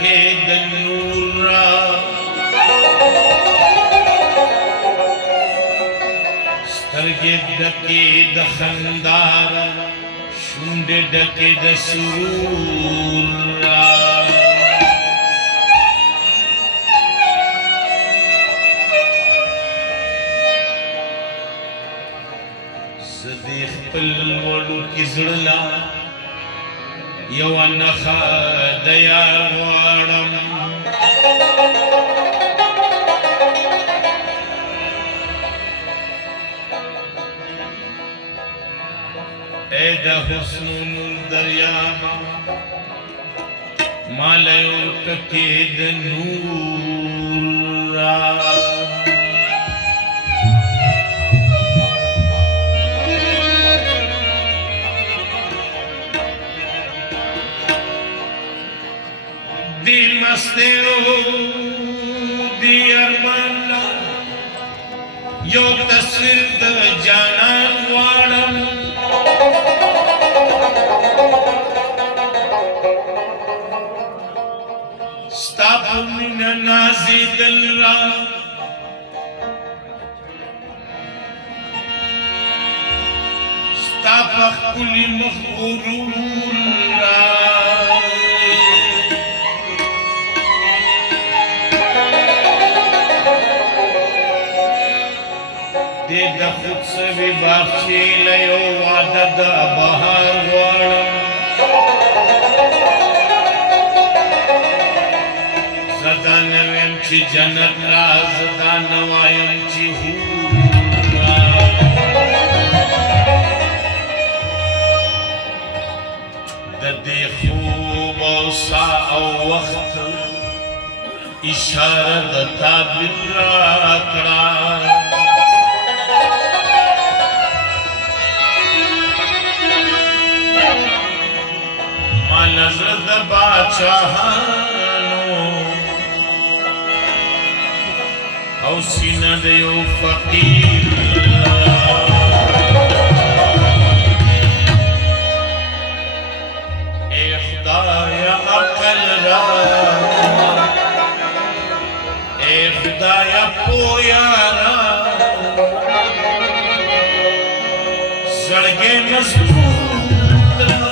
ډکې د نور را سترګې ډکې د خندا را شونډې ډکې د سرور را زه دې خپل وړوکي زړه لا یوه نښه د یار غواړم ای د حسنونو دریابه ماله یو ټکې د نور را دی مستیو دی ارمان لا یو تصویر د جانان غواړم ستا په مینه نازېدل را ستا په ښکلي مخ غرور را دې د خود سوي باغچې له یو واده د بهار غواړم زه دا نه ویم چې جنت را زه دا نه وایم چې حور را د دې خوب او ساه او وخت اشاره د تعبیر راکړه نظر د باچاهانو او سینه د یو فقیر ای خدایا عقل را ای خدایا پویا را زړګی مضبوط را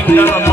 Islam